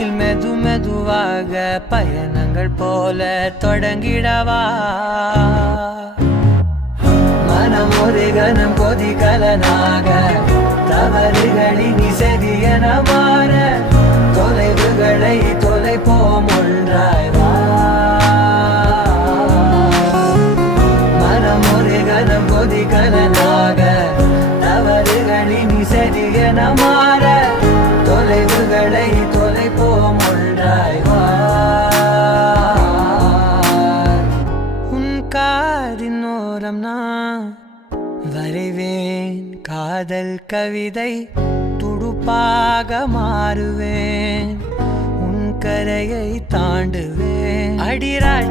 நம்மில் மெது மெதுவாக பயணங்கள் போல தொடங்கிடவா மனம் ஒரு கணம் கொதிகலனாக தவறுகளின் இசையென மாற தொலைவுகளை தொலைப்போம் ஒன்றாய் வா மனம் ஒரு கணம் கொதிகலனாக தவறுகளின் இசையென மாற தொலைவுகளை தொலைப்போம் ஒன்றாய் வா உன் காதின் ஓரம் நான் வரைவேன் காதல் கவிதை துடுப்பாக மாறுவேன் உன் கரையை தாண்டுவேன் அடிராய்